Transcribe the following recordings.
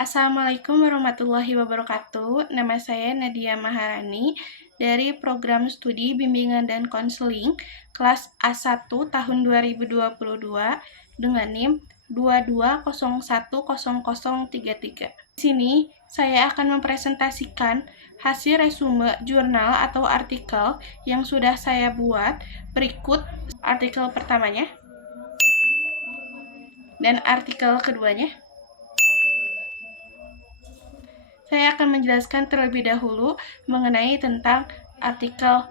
Assalamualaikum warahmatullahi wabarakatuh. Nama saya Nadia Maharani dari Program Studi Bimbingan dan Konseling kelas A1 tahun 2022 dengan NIM 22010033. Di sini saya akan mempresentasikan hasil resume jurnal atau artikel yang sudah saya buat. Berikut artikel pertamanya dan artikel keduanya. Saya akan menjelaskan terlebih dahulu mengenai tentang artikel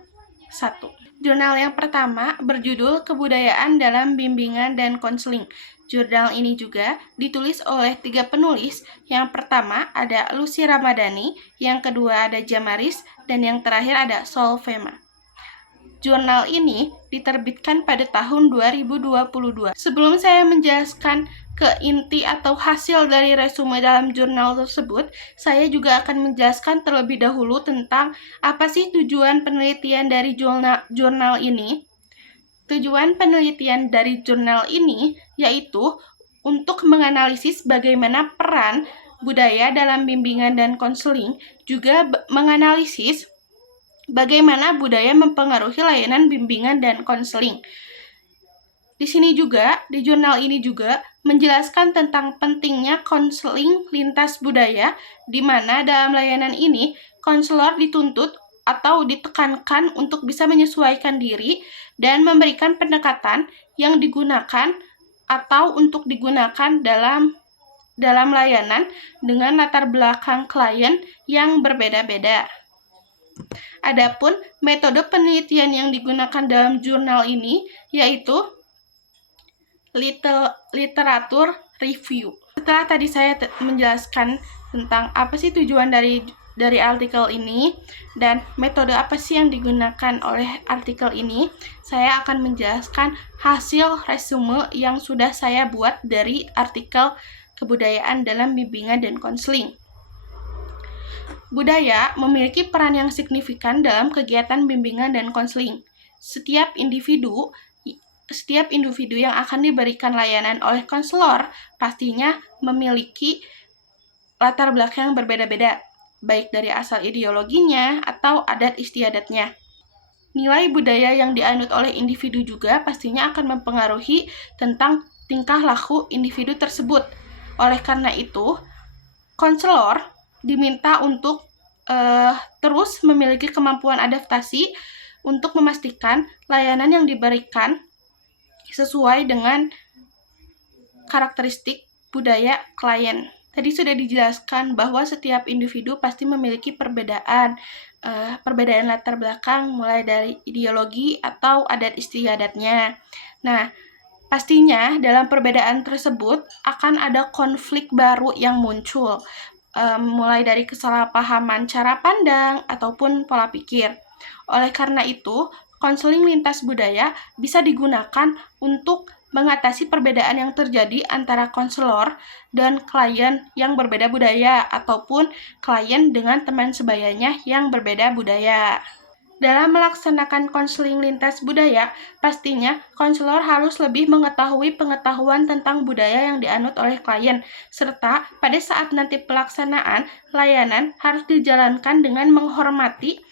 1. Jurnal yang pertama berjudul Kebudayaan dalam Bimbingan dan Konseling. Jurnal ini juga ditulis oleh 3 penulis. Yang pertama ada Lucy Ramadhani, yang kedua ada Jamaris, dan yang terakhir ada Solvema. Jurnal ini diterbitkan pada tahun 2022. Sebelum saya menjelaskan ke inti atau hasil dari resume dalam jurnal tersebut, saya juga akan menjelaskan terlebih dahulu tentang apa sih tujuan penelitian dari jurnal ini. Tujuan penelitian dari jurnal ini yaitu untuk menganalisis bagaimana peran budaya dalam bimbingan dan konseling, juga menganalisis bagaimana budaya mempengaruhi layanan bimbingan dan konseling. Di sini juga, di jurnal ini juga menjelaskan tentang pentingnya konseling lintas budaya, di mana dalam layanan ini konselor dituntut atau ditekankan untuk bisa menyesuaikan diri dan memberikan pendekatan yang digunakan atau untuk digunakan dalam layanan dengan latar belakang klien yang berbeda-beda. Adapun metode penelitian yang digunakan dalam jurnal ini yaitu literatur review. Setelah tadi saya menjelaskan tentang apa sih tujuan dari artikel ini dan metode apa sih yang digunakan oleh artikel ini, saya akan menjelaskan hasil resume yang sudah saya buat dari artikel Kebudayaan dalam Bimbingan dan Konseling. Budaya memiliki peran yang signifikan dalam kegiatan bimbingan dan konseling. Setiap individu yang akan diberikan layanan oleh konselor pastinya memiliki latar belakang yang berbeda-beda, baik dari asal ideologinya atau adat istiadatnya. Nilai budaya yang dianut oleh individu juga pastinya akan mempengaruhi tentang tingkah laku individu tersebut. Oleh karena itu, konselor diminta untuk terus memiliki kemampuan adaptasi untuk memastikan layanan yang diberikan sesuai dengan karakteristik budaya klien. Tadi sudah dijelaskan bahwa setiap individu pasti memiliki perbedaan latar belakang, mulai dari ideologi atau adat istiadatnya. Nah, pastinya dalam perbedaan tersebut akan ada konflik baru yang muncul, mulai dari kesalahpahaman cara pandang ataupun pola pikir. Oleh karena itu, konseling lintas budaya bisa digunakan untuk mengatasi perbedaan yang terjadi antara konselor dan klien yang berbeda budaya ataupun klien dengan teman sebayanya yang berbeda budaya. Dalam melaksanakan konseling lintas budaya, pastinya konselor harus lebih mengetahui pengetahuan tentang budaya yang dianut oleh klien, serta pada saat nanti pelaksanaan, layanan harus dijalankan dengan menghormati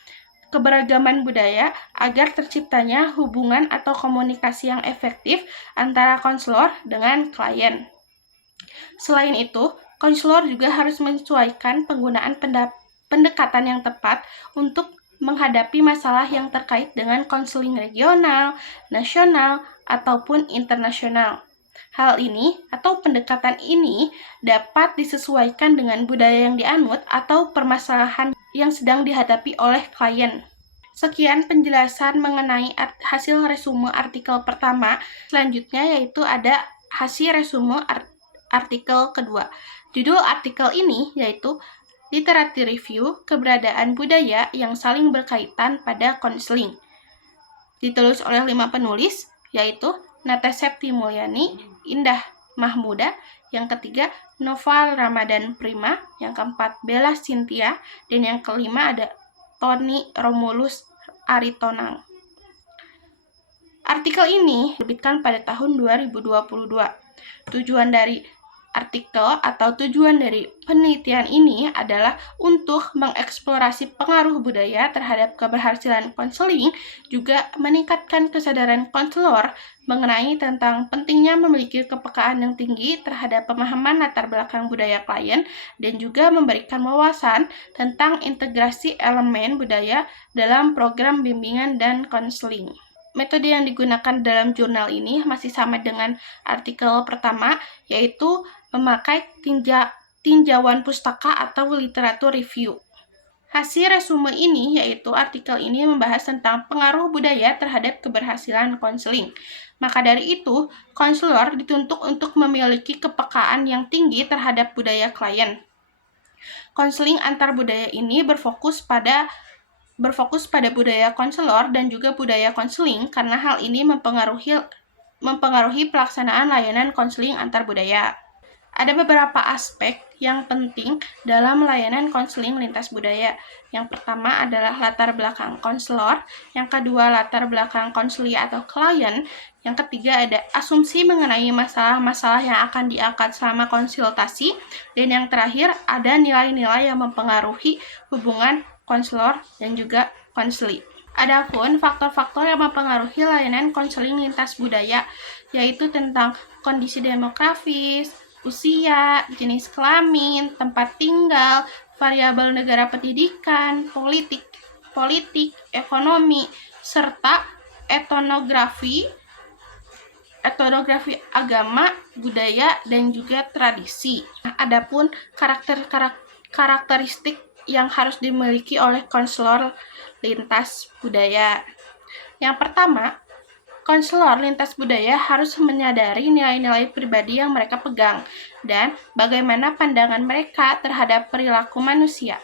keberagaman budaya agar terciptanya hubungan atau komunikasi yang efektif antara konselor dengan klien. Selain itu, konselor juga harus menyesuaikan penggunaan pendekatan yang tepat untuk menghadapi masalah yang terkait dengan konseling regional, nasional, ataupun internasional. Hal ini atau pendekatan ini dapat disesuaikan dengan budaya yang dianut atau permasalahan yang sedang dihadapi oleh klien. Sekian penjelasan mengenai hasil resume artikel pertama. Selanjutnya yaitu ada hasil resume artikel kedua. Judul artikel ini yaitu Literatur Review, Keberadaan Budaya yang Saling Berkaitan pada Konseling. Ditulis oleh 5 penulis, yaitu Nata Septi Mulyani, Indah Mahmuda, yang ketiga Noval Ramadan Prima, yang keempat Bella Cynthia, dan yang kelima ada Tony Romulus Aritonang. Artikel ini diterbitkan pada tahun 2022. Tujuan dari Artikel atau tujuan dari penelitian ini adalah untuk mengeksplorasi pengaruh budaya terhadap keberhasilan konseling, juga meningkatkan kesadaran konselor mengenai tentang pentingnya memiliki kepekaan yang tinggi terhadap pemahaman latar belakang budaya klien, dan juga memberikan wawasan tentang integrasi elemen budaya dalam program bimbingan dan konseling. Metode yang digunakan dalam jurnal ini masih sama dengan artikel pertama, yaitu memakai tinjauan pustaka atau literatur review. Hasil resume ini, yaitu artikel ini membahas tentang pengaruh budaya terhadap keberhasilan konseling. Maka dari itu, konselor dituntut untuk memiliki kepekaan yang tinggi terhadap budaya klien. Konseling antar budaya ini berfokus pada budaya konselor dan juga budaya konseling, karena hal ini mempengaruhi pelaksanaan layanan konseling antar budaya. Ada beberapa aspek yang penting dalam layanan konseling lintas budaya. Yang pertama adalah latar belakang konselor, yang kedua latar belakang konseli atau klien, yang ketiga ada asumsi mengenai masalah-masalah yang akan diangkat selama konsultasi, dan yang terakhir ada nilai-nilai yang mempengaruhi hubungan konselor dan juga konseli. Adapun faktor-faktor yang mempengaruhi layanan konseling lintas budaya, yaitu tentang kondisi demografis, usia, jenis kelamin, tempat tinggal, variabel negara pendidikan, politik, ekonomi, serta etnografi agama, budaya, dan juga tradisi. Adapun karakteristik yang harus dimiliki oleh konselor lintas budaya. Yang pertama, konselor lintas budaya harus menyadari nilai-nilai pribadi yang mereka pegang dan bagaimana pandangan mereka terhadap perilaku manusia.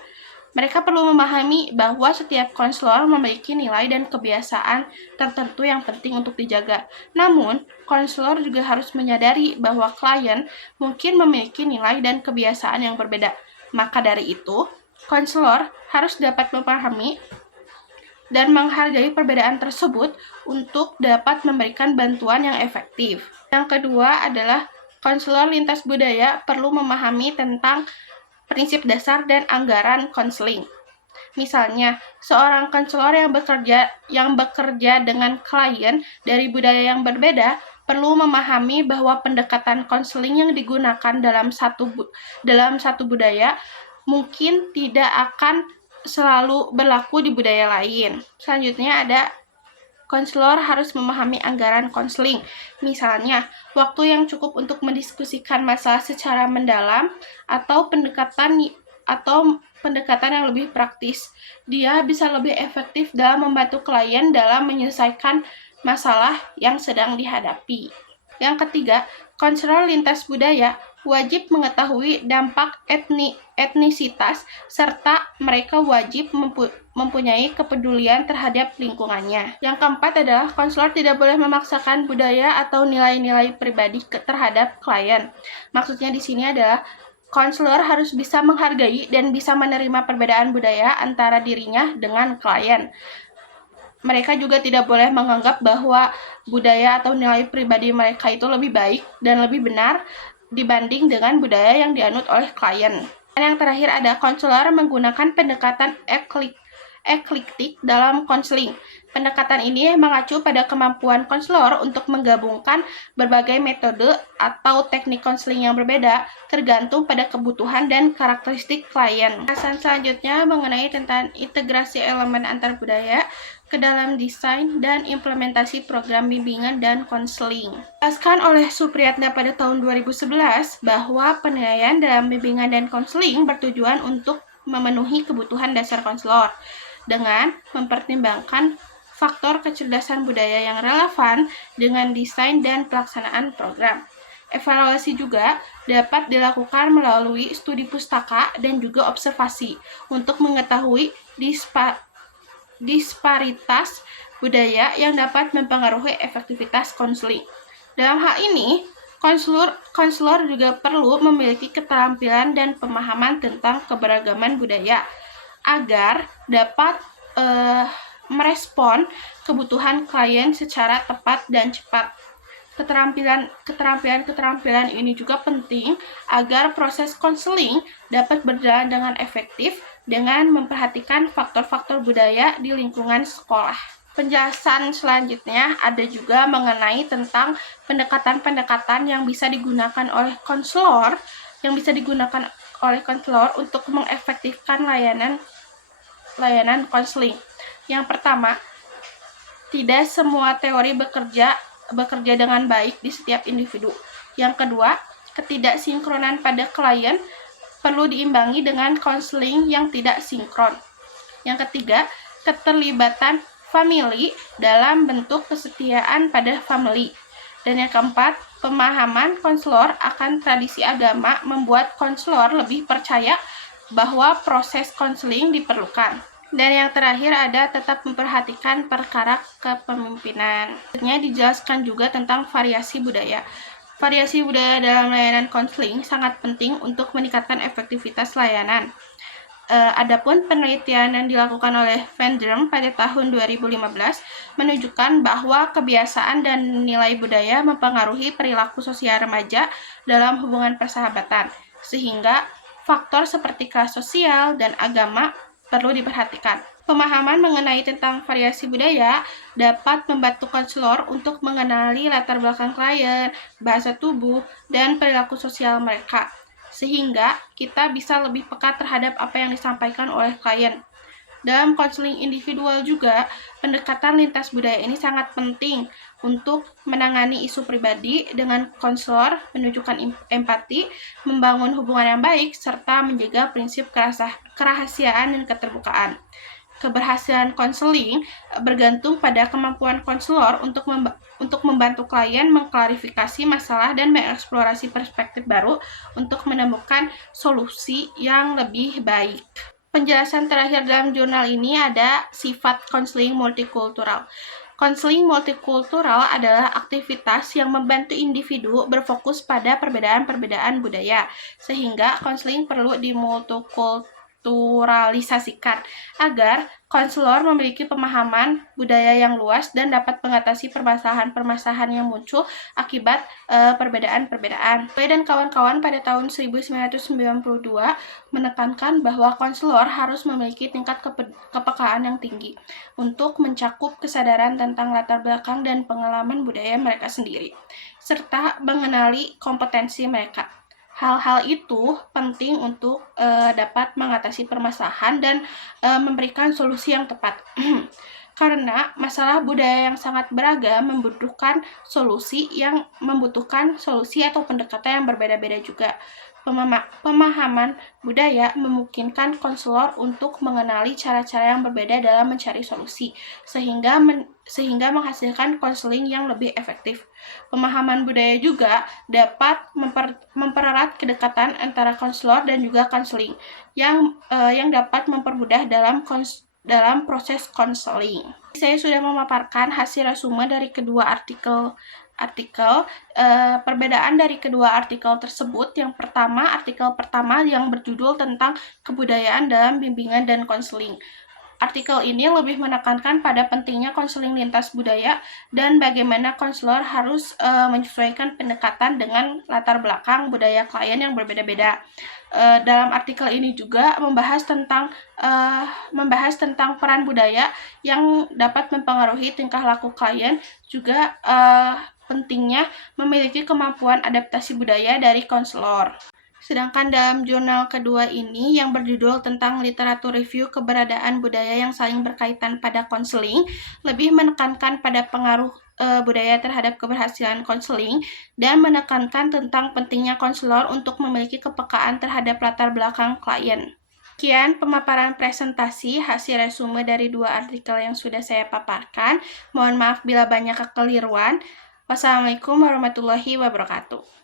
Mereka perlu memahami bahwa setiap konselor memiliki nilai dan kebiasaan tertentu yang penting untuk dijaga. Namun, konselor juga harus menyadari bahwa klien mungkin memiliki nilai dan kebiasaan yang berbeda. Maka dari itu, konselor harus dapat memahami dan menghargai perbedaan tersebut untuk dapat memberikan bantuan yang efektif. Yang kedua adalah konselor lintas budaya perlu memahami tentang prinsip dasar dan anggaran konseling. Misalnya, seorang konselor yang bekerja dengan klien dari budaya yang berbeda perlu memahami bahwa pendekatan konseling yang digunakan dalam satu budaya mungkin tidak akan selalu berlaku di budaya lain. Selanjutnya ada konselor harus memahami anggaran konseling. Misalnya, waktu yang cukup untuk mendiskusikan masalah secara mendalam atau pendekatan yang lebih praktis. Dia bisa lebih efektif dalam membantu klien dalam menyelesaikan masalah yang sedang dihadapi. Yang ketiga, konselor lintas budaya wajib mengetahui dampak etnisitas, serta mereka wajib mempunyai kepedulian terhadap lingkungannya. Yang keempat adalah konselor tidak boleh memaksakan budaya atau nilai-nilai pribadi terhadap klien. Maksudnya di sini adalah konselor harus bisa menghargai dan bisa menerima perbedaan budaya antara dirinya dengan klien. Mereka juga tidak boleh menganggap bahwa budaya atau nilai pribadi mereka itu lebih baik dan lebih benar dibanding dengan budaya yang dianut oleh klien. Dan yang terakhir ada konselor menggunakan pendekatan eklektik dalam konseling. Pendekatan ini mengacu pada kemampuan konselor untuk menggabungkan berbagai metode atau teknik konseling yang berbeda tergantung pada kebutuhan dan karakteristik klien. Bahasan selanjutnya mengenai tentang integrasi elemen antar budaya ke dalam desain dan implementasi program bimbingan dan konseling. Dijelaskan oleh Supriyatna pada tahun 2011 bahwa penilaian dalam bimbingan dan konseling bertujuan untuk memenuhi kebutuhan dasar konselor dengan mempertimbangkan faktor kecerdasan budaya yang relevan dengan desain dan pelaksanaan program. Evaluasi juga dapat dilakukan melalui studi pustaka dan juga observasi untuk mengetahui disparitas budaya yang dapat mempengaruhi efektivitas konseling. Dalam hal ini, konselor juga perlu memiliki keterampilan dan pemahaman tentang keberagaman budaya agar dapat merespon kebutuhan klien secara tepat dan cepat. Keterampilan ini juga penting agar proses konseling dapat berjalan dengan efektif dengan memperhatikan faktor-faktor budaya di lingkungan sekolah. Penjelasan selanjutnya ada juga mengenai tentang pendekatan-pendekatan yang bisa digunakan oleh konselor untuk mengefektifkan layanan konseling. Yang pertama, tidak semua teori bekerja dengan baik di setiap individu. Yang kedua, ketidaksinkronan pada klien perlu diimbangi dengan konseling yang tidak sinkron. Yang ketiga, keterlibatan famili dalam bentuk kesetiaan pada famili. Dan yang keempat, pemahaman konselor akan tradisi agama membuat konselor lebih percaya bahwa proses konseling diperlukan. Dan yang terakhir ada tetap memperhatikan perkara kepemimpinan. Selanjutnya dijelaskan juga tentang variasi budaya. Variasi budaya dalam layanan konseling sangat penting untuk meningkatkan efektivitas layanan. Adapun penelitian yang dilakukan oleh Van Drum pada tahun 2015 menunjukkan bahwa kebiasaan dan nilai budaya mempengaruhi perilaku sosial remaja dalam hubungan persahabatan, sehingga faktor seperti kelas sosial dan agama perlu diperhatikan. Pemahaman mengenai tentang variasi budaya dapat membantu konselor untuk mengenali latar belakang klien, bahasa tubuh, dan perilaku sosial mereka, sehingga kita bisa lebih peka terhadap apa yang disampaikan oleh klien. Dalam konseling individual juga, pendekatan lintas budaya ini sangat penting untuk menangani isu pribadi dengan konselor, menunjukkan empati, membangun hubungan yang baik, serta menjaga prinsip kerahasiaan dan keterbukaan. Keberhasilan konseling bergantung pada kemampuan konselor untuk membantu klien mengklarifikasi masalah dan mengeksplorasi perspektif baru untuk menemukan solusi yang lebih baik. Penjelasan terakhir dalam jurnal ini ada sifat konseling multikultural. Konseling multikultural adalah aktivitas yang membantu individu berfokus pada perbedaan-perbedaan budaya, sehingga konseling perlu dimultikulturalisasikan agar konselor memiliki pemahaman budaya yang luas dan dapat mengatasi permasalahan-permasalahan yang muncul akibat perbedaan-perbedaan. Boy dan kawan-kawan pada tahun 1992 menekankan bahwa konselor harus memiliki tingkat kepekaan yang tinggi untuk mencakup kesadaran tentang latar belakang dan pengalaman budaya mereka sendiri, serta mengenali kompetensi mereka. Hal-hal itu penting untuk dapat mengatasi permasalahan dan memberikan solusi yang tepat. Karena masalah budaya yang sangat beragam membutuhkan solusi atau pendekatan yang berbeda-beda juga. Pemahaman budaya memungkinkan konselor untuk mengenali cara-cara yang berbeda dalam mencari solusi, sehingga menghasilkan konseling yang lebih efektif. Pemahaman budaya juga dapat mempererat kedekatan antara konselor dan juga konseling, yang dapat mempermudah dalam proses konseling. Saya sudah memaparkan hasil resume dari kedua artikel. Perbedaan dari kedua artikel tersebut, yang pertama, artikel pertama yang berjudul tentang kebudayaan dalam bimbingan dan konseling. Artikel ini lebih menekankan pada pentingnya konseling lintas budaya dan bagaimana konselor harus menyesuaikan pendekatan dengan latar belakang budaya klien yang berbeda-beda. Dalam artikel ini juga membahas tentang peran budaya yang dapat mempengaruhi tingkah laku klien, juga pentingnya memiliki kemampuan adaptasi budaya dari konselor. Sedangkan dalam jurnal kedua ini yang berjudul tentang literatur review keberadaan budaya yang saling berkaitan pada konseling, lebih menekankan pada pengaruh budaya terhadap keberhasilan konseling dan menekankan tentang pentingnya konselor untuk memiliki kepekaan terhadap latar belakang klien. Sekian pemaparan presentasi hasil resume dari dua artikel yang sudah saya paparkan. Mohon maaf bila banyak kekeliruan. Wassalamualaikum warahmatullahi wabarakatuh.